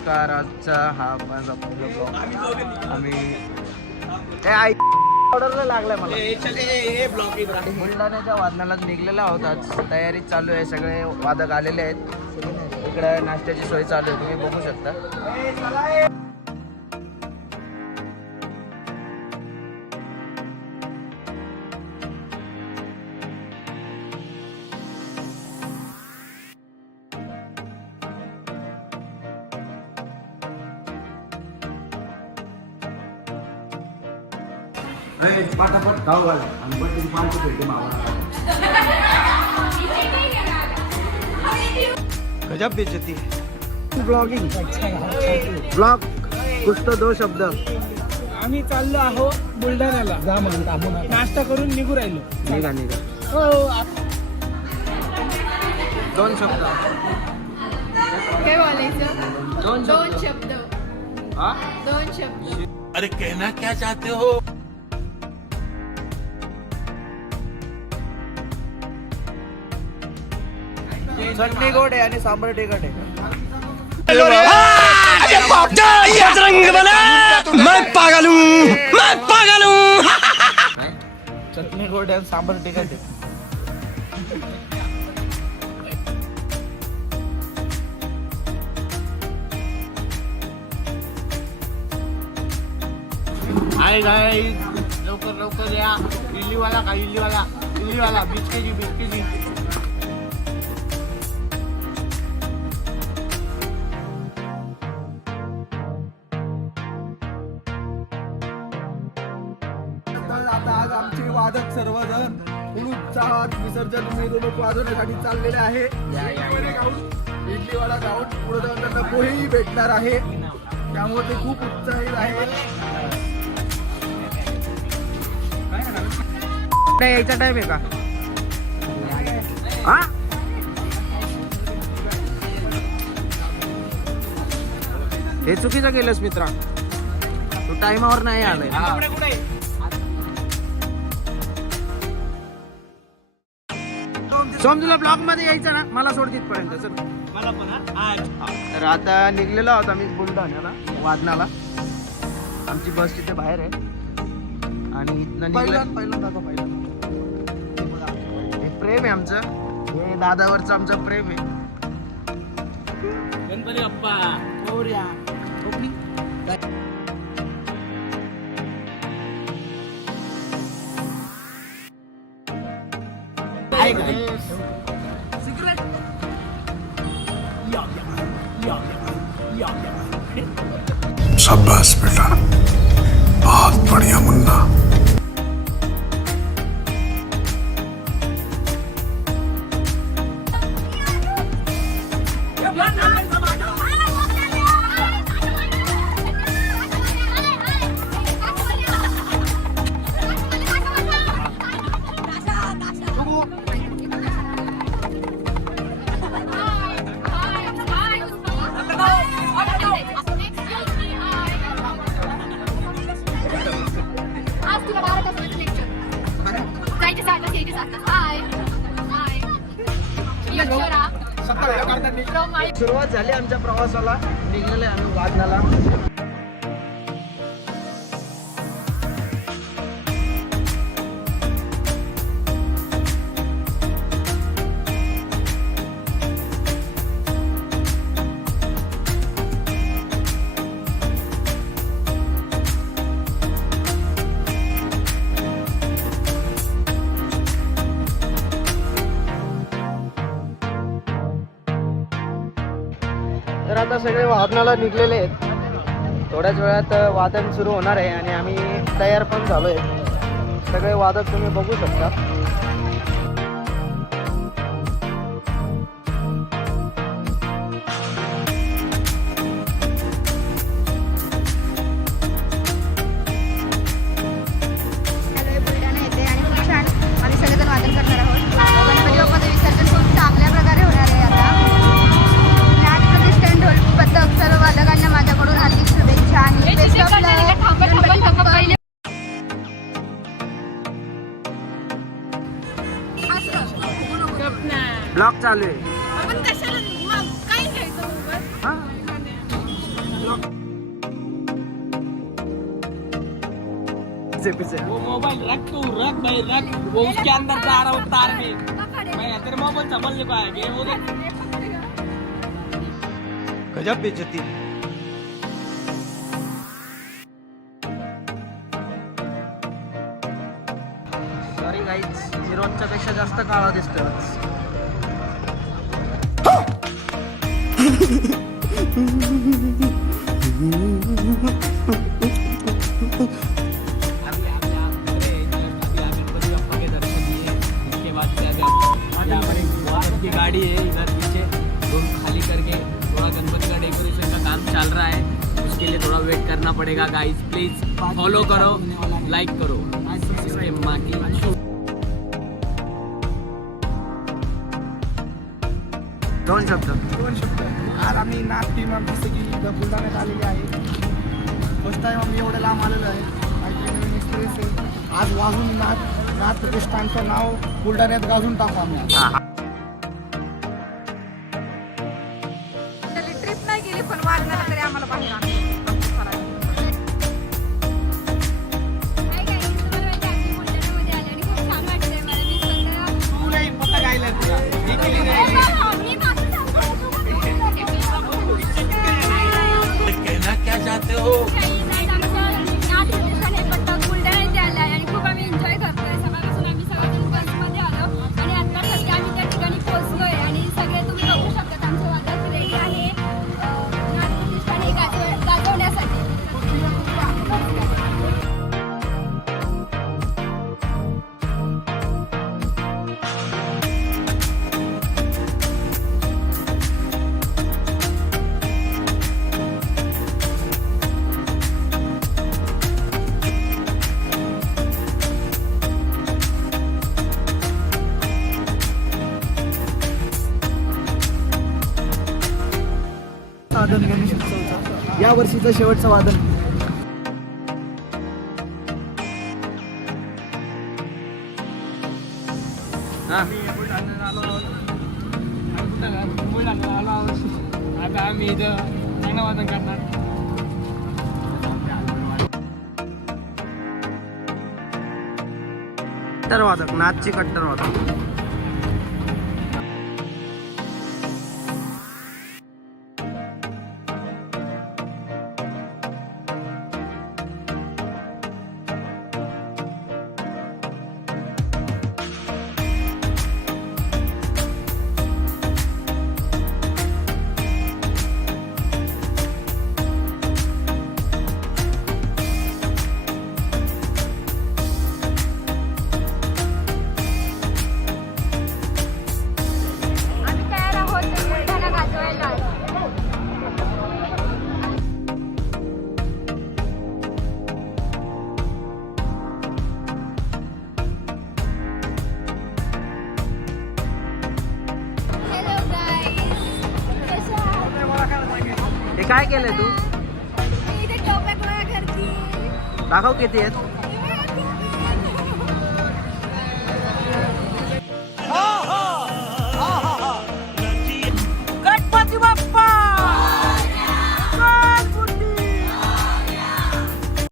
नमस्कार. आजचा हा माझा पहिला ब्लॉग. आम्ही ऑर्डरला लागलाय मला. बुलढाण्याच्या वादनालाच निघलेला आहोत. आज तयारी चालू आहे. सगळे वादक आलेले आहेत. इकडे नाश्त्याची सोय चालू आहे, तुम्ही बघू शकता. पटापट खाऊ घाल आणि बटन 5 भेटे मावा. गजब बेइज्जती ब्लॉगिंग ब्लॉग कुछ तो दो शब्द. आम्ही चाललो आहो बुलढाण्याला. नाश्ता करून निघू राहिलो. निघा हो. दोन शब्द. काय बोलायचं? दोन शब्द. हा? 2 शब्द. अरे कहना क्या चाहते हो? चटणी गोड आहे आणि सांबर तिखट आहे. चटणी गोड आहे आणि सांबर तिखट आहे. हाय गाइस, लवकर लवकर या. इल्लीवाला का इल्लीवाला 20 केजी. आता आज आमचे वादक सर्वजण फुल उत्साहात विसर्जन मिरवणूक वाजवण्यासाठी चाललेले आहे. इडलीवाला गाऊन पुढे जाऊन त्यांना पोहेही भेटणार आहे, त्यामुळे ते खूप उत्साहित आहे. यायचा टाइम आहे का? हा? हे चुकीचं केलंस मित्रा, तू टाइमावर नाही आलाय. सोम तुला ब्लॉग मध्ये यायचं ना, मला सोड तिथपर्यंत. चल मला पण तर आता निघलेलो आहोत आम्ही बुलढाण्याला वादनाला. आमची बस तिथे बाहेर आहे आणि इथनं निघलं. हे प्रेम आहे आमचं, हे दादावरचं आमचं प्रेम आहे. गणपती बाप्पा मोरया. Hi guys. शाबाश बेटा, बहुत बढ़िया मुन्ना. सुरुवात झाली आमच्या प्रवासाला. निघलेले आम्ही वादनाला. तर आता सगळे वादनाला निघलेले आहेत. थोड्याच वेळात वादन सुरू होणार आहे आणि आम्ही तयार पण झालो आहे. सगळे वादक तुम्ही बघू शकता. बुलढाणा येते आणि खूप छान आम्ही सगळेजण वादन करणार आहोत. गणपती बाप्पाचं विसर्जन खूप चांगल्या प्रकारे होणार आहे. आता ढोल पथक सर्व वादकांना माझ्याकडून हार्दिक शुभेच्छा आणि बेस्ट ऑफ लक. गणपती बाप्पा से पीछे। वो मोबाइल रख तू, रख भाई रख, वो उसके अंदर जा रहा हूँ तार में। भाई तेरे मोबाइल संभलने को आया ये वो देख। गजब बेइज्जती। सॉरी गाईज, मी रोजच्या पेक्षा जास्त काळा दिसतोय. की गाड़ी है इधर पीछे रूम खाली करके थोड़ा गणपति का डेकोरेशन का काम चल रहा है, उसके लिए थोड़ा वेट करना पड़ेगा गाइस. प्लीज फॉलो करो, लाइक करो. दोन शब्द. आज आम्ही नाथ टीम आमची सगळी इथं बुलढाण्यात आलेली आहे. फर्स्ट टाइम आम्ही एवढं लांब आलेलो आहे. काहीतरी नवीन एक्सपिरियन्स आहे. आज वाजून नाथ प्रतिष्ठानचं नाव बुलढाण्यात गाजून टाकू आम्ही. ट्रिप नाही गेली पण वाढणार तरी आम्हाला बाहेर आणलं. कहना क्या चाहते हो? आणि खूप आम्ही एन्जॉय करतोय. सकाळपासून आम्ही सगळेजण बसमध्ये आलो आणि आता सध्या आम्ही त्या ठिकाणी पोहोचलोय आणि सगळे तुम्ही बघू शकता आमचे वादक रेडी आहे नाथ प्रतिष्ठान हे गाजवण्यासाठी. वादन गणेशोत्सवचा या वर्षीचं शेवटचं वादन. हा आता आम्ही इथं चांगलं वादन करणार. कट्टरवादक, नाथची कट्टरवादक. आम्ही तयार आहोत बुलढाणा गाजवायला. हॅलो गाईज, कसे आहात? हे काय केलंय तू? मी इथे टोपॅक गोळा करते. दाखव किती आहेत.